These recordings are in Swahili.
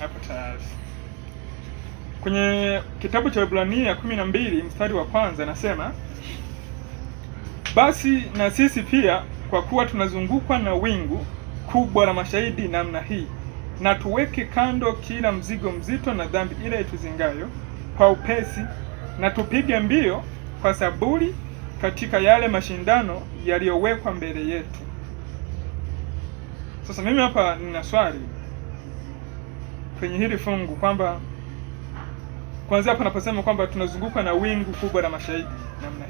Hapo tayari. Kwenye kitabu cha Waebrania 12 mstari wa kwanza nasema, basi na sisi pia, kwa kuwa tunazungukwa na wingu kubwa la mashahidi namna hii, na tuweke kando kila mzigo mzito na dhambi ile ituzingayo kwa upesi, na tupige mbio kwa saburi katika yale mashindano yaliyowekwa mbele yetu. Sasa mimi hapa nina swali kwenye hili fungu kwamba kwanza hapa naposema kwamba tunazunguka na wingu kubwa la mashahidi namna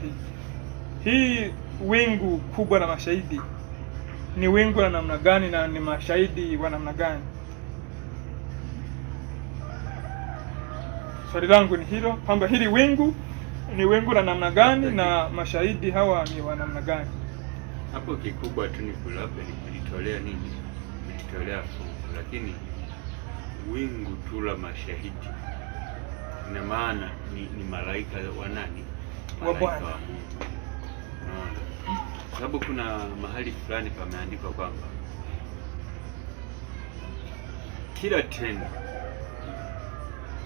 hii wingu kubwa la mashahidi ni wingu la namna gani na ni mashahidi wa namna gani? Swali langu ni hilo, kwamba hili wingu ni wingu la namna gani na mashahidi hawa ni wa namna gani? Hapo kikubwa tu ni kulitolea nini? Kulitolea fungu, lakini wingu tu la mashahidi ina maana ni malaika wa nani? Malaika wa Mungu. Unaona? Sababu kuna mahali fulani pameandikwa kwamba kila tendo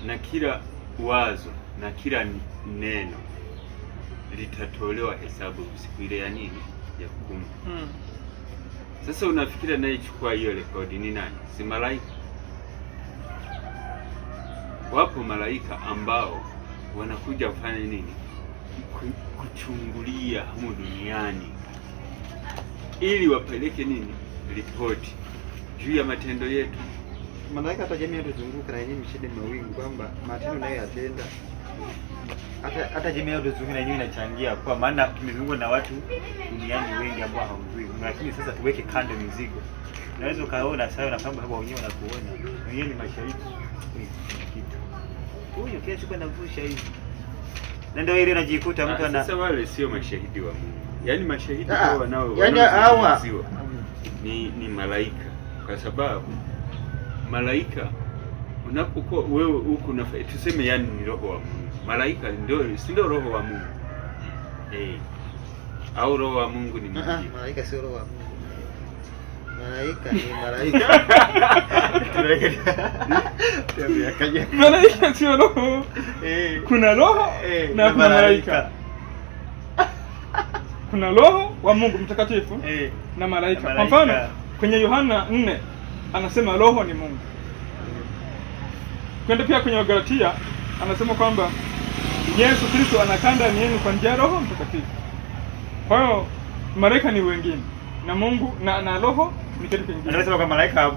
na kila wazo na kila neno litatolewa hesabu siku ile ya nini? Ya hukumu. Sasa unafikiri anayechukua hiyo rekodi ni nani? Si malaika? Wapo malaika ambao wanakuja kufanya nini? Kuchungulia humu duniani ili wapeleke nini? Ripoti juu ya matendo yetu. Malaika hata jamii yatuzunguka na yenyewe mshinde mawingu kwamba matendo nayo yatenda. Hata jamii yatuzunguka na yenyewe inachangia, kwa maana tumezungukwa na watu duniani wengi ambao hawajui. Lakini sasa tuweke kando mizigo. Unaweza kaona sawa na kwamba hapo wenyewe wanakuona. Wenyewe ni mashahidi. Kitu. Huyo kiasi kwa navusha hivi. Na ndio ile najikuta mtu ana sasa wale sio mashahidi wa Mungu. Yaani mashahidi hao wanao yaani hawa ni malaika, kwa sababu malaika unapokuwa wewe huko na tuseme, yani ni roho wa Mungu. Malaika ndio roho wa Mungu. Au roho wa Mungu ni Mungu. Malaika sio roho wa Mungu. Malaika ni malaika. Malaika sio roho. Kuna roho na kuna malaika. Kuna roho wa Mungu mtakatifu na malaika. Kwa mfano kwenye Yohana 4 anasema roho ni Mungu. Kwenda pia kwenye Wagalatia anasema kwamba Yesu Kristo anakanda ndani kwa njia ya Roho Mtakatifu. Kwa hiyo malaika ni wengine na Mungu na roho ni kitu kingine. Anasema kwa malaika